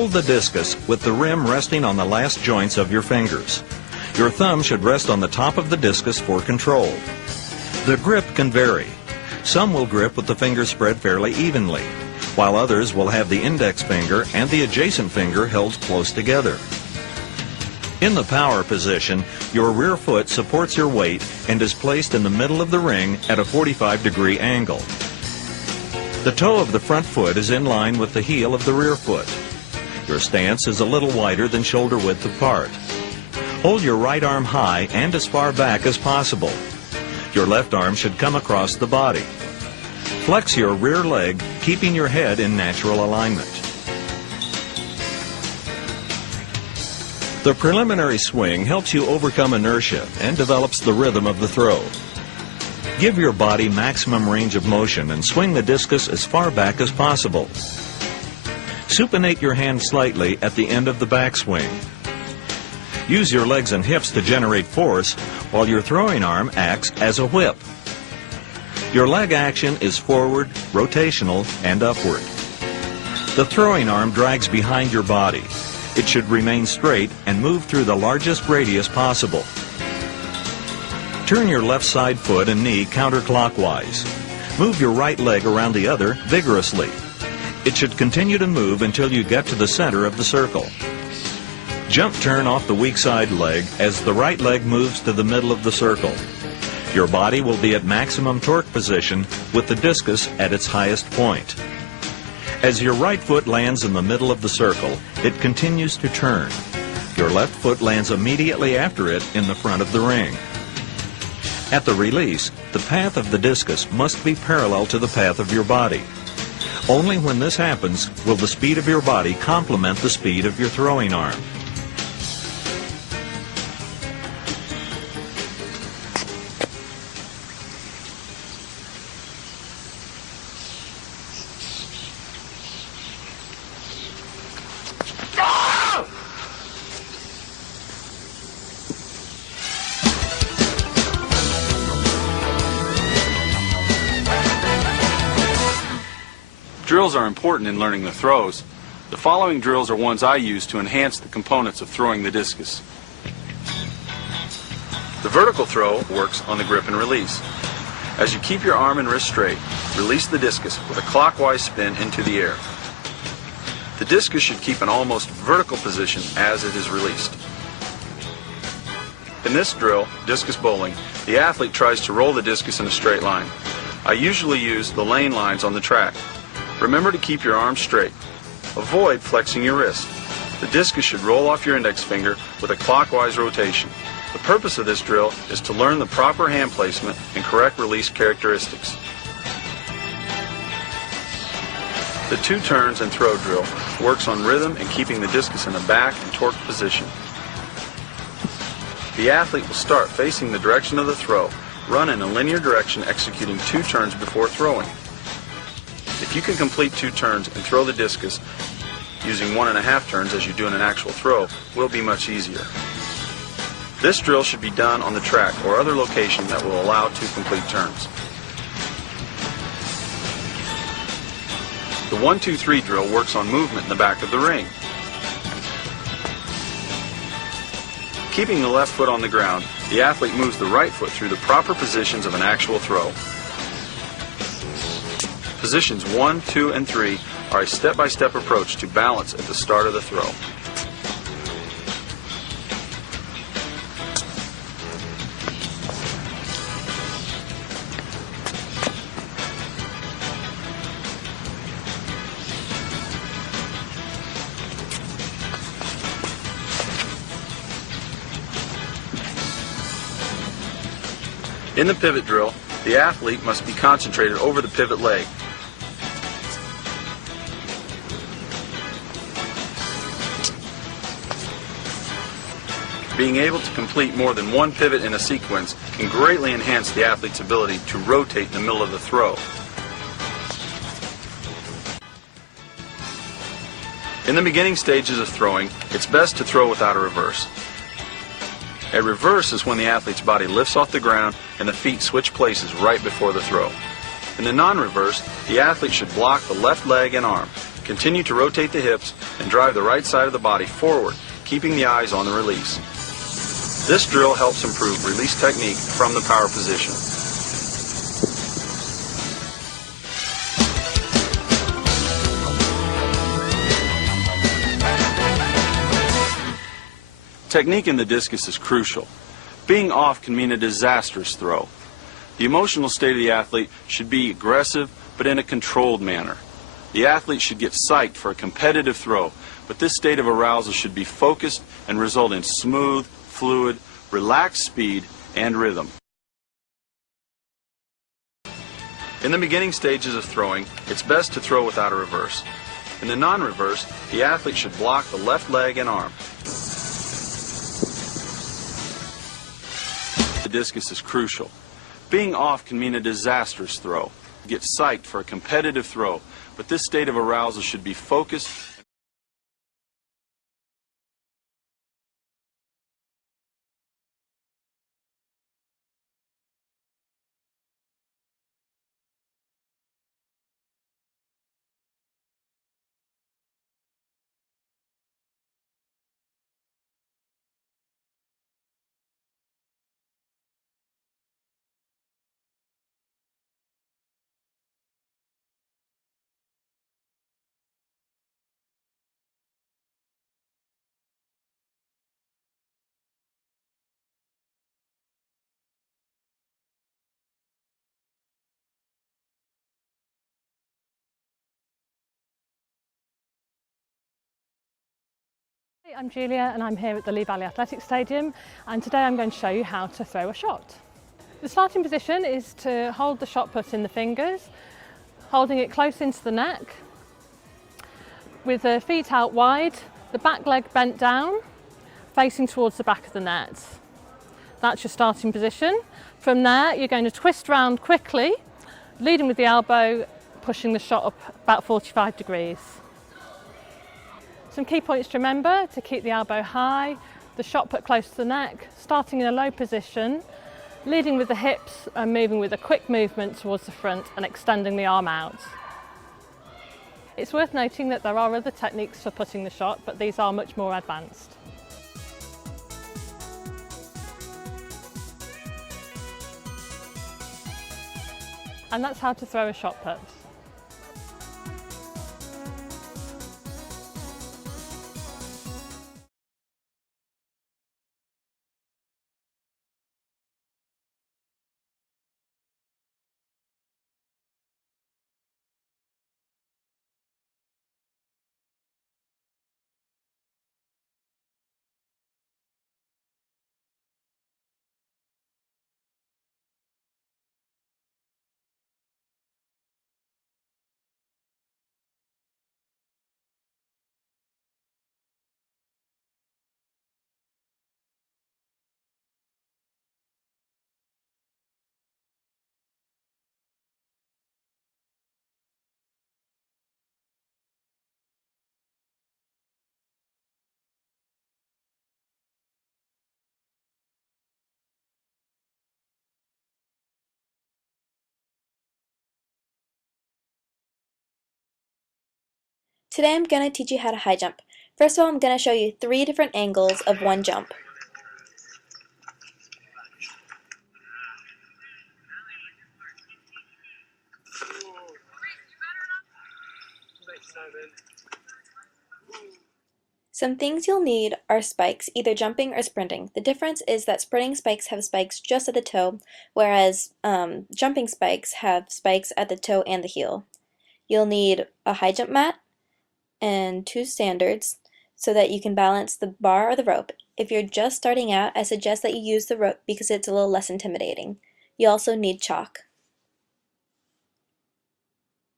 Hold the discus with the rim resting on the last joints of your fingers. Your thumb should rest on the top of the discus for control. The grip can vary. Some will grip with the fingers spread fairly evenly, while others will have the index finger and the adjacent finger held close together. In the power position, your rear foot supports your weight and is placed in the middle of the ring at a 45-degree angle. The toe of the front foot is in line with the heel of the rear foot. Your stance is a little wider than shoulder width apart. Hold your right arm high and as far back as possible. Your left arm should come across the body. Flex your rear leg, keeping your head in natural alignment. The preliminary swing helps you overcome inertia and develops the rhythm of the throw. Give your body maximum range of motion and swing the discus as far back as possible. Supinate your hand slightly at the end of the backswing. Use your legs and hips to generate force, while your throwing arm acts as a whip. Your leg action is forward, rotational, and upward. The throwing arm drags behind your body. It should remain straight and move through the largest radius possible. Turn your left side foot and knee counterclockwise. Move your right leg around the other vigorously. It should continue to move until you get to the center of the circle. Jump turn off the weak side leg as the right leg moves to the middle of the circle. Your body will be at maximum torque position with the discus at its highest point. As your right foot lands in the middle of the circle, it continues to turn. Your left foot lands immediately after it in the front of the ring. At the release, the path of the discus must be parallel to the path of your body. Only when this happens will the speed of your body complement the speed of your throwing arm. Drills are important in learning the throws. The following drills are ones I use to enhance the components of throwing the discus. The vertical throw works on the grip and release. As you keep your arm and wrist straight, release the discus with a clockwise spin into the air. The discus should keep an almost vertical position as it is released. In this drill, discus bowling, the athlete tries to roll the discus in a straight line. I usually use the lane lines on the track. Remember to keep your arms straight. Avoid flexing your wrist. The discus should roll off your index finger with a clockwise rotation. The purpose of this drill is to learn the proper hand placement and correct release characteristics. The two turns and throw drill works on rhythm and keeping the discus in a back and torque position. The athlete will start facing the direction of the throw, run in a linear direction executing two turns before throwing. If you can complete two turns and throw the discus using 1.5 turns as you do in an actual throw, will be much easier. This drill should be done on the track or other location that will allow two complete turns. The 1-2-3 drill works on movement in the back of the ring. Keeping the left foot on the ground, the athlete moves the right foot through the proper positions of an actual throw. Positions 1, 2, and 3 are a step-by-step approach to balance at the start of the throw. In the pivot drill, the athlete must be concentrated over the pivot leg. Being able to complete more than one pivot in a sequence can greatly enhance the athlete's ability to rotate in the middle of the throw. In the beginning stages of throwing, it's best to throw without a reverse. A reverse is when the athlete's body lifts off the ground and the feet switch places right before the throw. In the non-reverse, the athlete should block the left leg and arm. Continue to rotate the hips and drive the right side of the body forward, keeping the eyes on the release. This drill helps improve release technique from the power position. Technique in the discus is crucial. Being off can mean a disastrous throw. The emotional state of the athlete should be aggressive, but in a controlled manner. The athlete should get psyched for a competitive throw, but this state of arousal should be focused and result in smooth, fluid, relaxed speed and rhythm. In the beginning stages of throwing, it's best to throw without a reverse. In the non-reverse, the athlete should block the left leg and arm. The discus is crucial. Being off can mean a disastrous throw. Get psyched for a competitive throw, but this state of arousal should be focused. Hey, I'm Julia and I'm here at the Lee Valley Athletics Stadium, and today I'm going to show you how to throw a shot. The starting position is to hold the shot put in the fingers, holding it close into the neck, with the feet out wide, the back leg bent down, facing towards the back of the net. That's your starting position. From there you're going to twist round quickly, leading with the elbow, pushing the shot up about 45 degrees. Some key points to remember: to keep the elbow high, the shot put close to the neck, starting in a low position, leading with the hips and moving with a quick movement towards the front and extending the arm out. It's worth noting that there are other techniques for putting the shot, but these are much more advanced. And that's how to throw a shot put. Today I'm going to teach you how to high jump. First of all, I'm going to show you 3 different angles of one jump. Some things you'll need are spikes, either jumping or sprinting. The difference is that sprinting spikes have spikes just at the toe, whereas jumping spikes have spikes at the toe and the heel. You'll need a high jump mat and 2 standards so that you can balance the bar or the rope. If you're just starting out, I suggest that you use the rope because it's a little less intimidating. You also need chalk.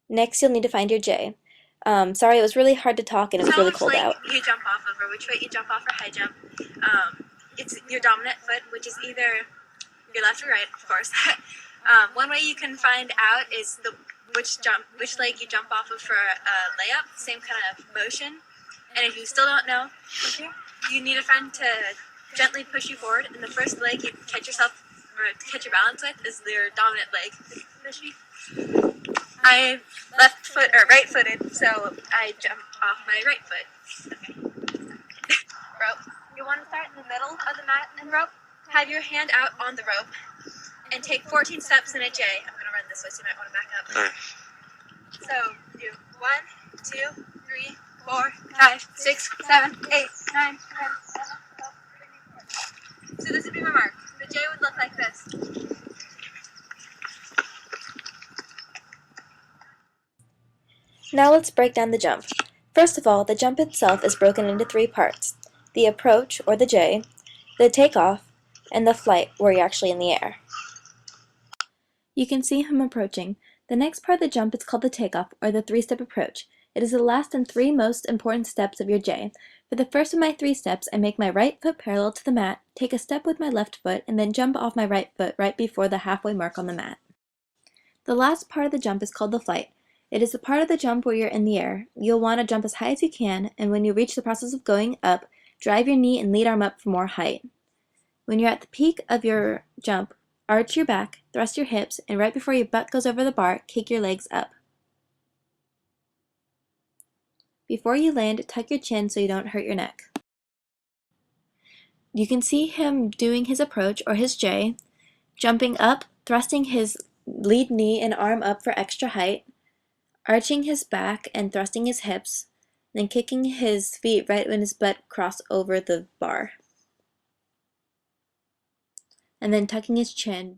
Next, you'll need to find your J. Sorry, it was really hard to talk and it was really cold out. You jump off of, or which foot you jump off for high jump. It's your dominant foot, which is either your left or right, of course. One way you can find out is which leg you jump off of for a layup, same kind of motion. And if you still don't know, you need a friend to gently push you forward, and the first leg you catch yourself or catch your balance with is your dominant leg. I'm right-footed, so I jump off my right foot. Okay. Rope. You want to start in the middle of the mat and rope. Have your hand out on the rope and take 14 steps in a J. I'm going to run this way, so you might want to back up. All right. So do 1, 2, 3, 4, 5, 6, 7, 8, 9, 10, 11, 12, 13, 14. So this would be my mark. The J would look like this. Now let's break down the jump. First of all, the jump itself is broken into 3 parts: the approach, or the J, the takeoff, and the flight, where you're actually in the air. You can see him approaching. The next part of the jump is called the takeoff, or the 3-step approach. It is the last and 3 most important steps of your J. For the first of my 3 steps, I make my right foot parallel to the mat, take a step with my left foot, and then jump off my right foot right before the halfway mark on the mat. The last part of the jump is called the flight. It is the part of the jump where you're in the air. You'll want to jump as high as you can, and when you reach the process of going up, drive your knee and lead arm up for more height. When you're at the peak of your jump, arch your back, thrust your hips, and right before your butt goes over the bar, kick your legs up. Before you land, tuck your chin so you don't hurt your neck. You can see him doing his approach, or his J, jumping up, thrusting his lead knee and arm up for extra height, arching his back and thrusting his hips, then kicking his feet right when his butt crosses over the bar, and then tucking his chin.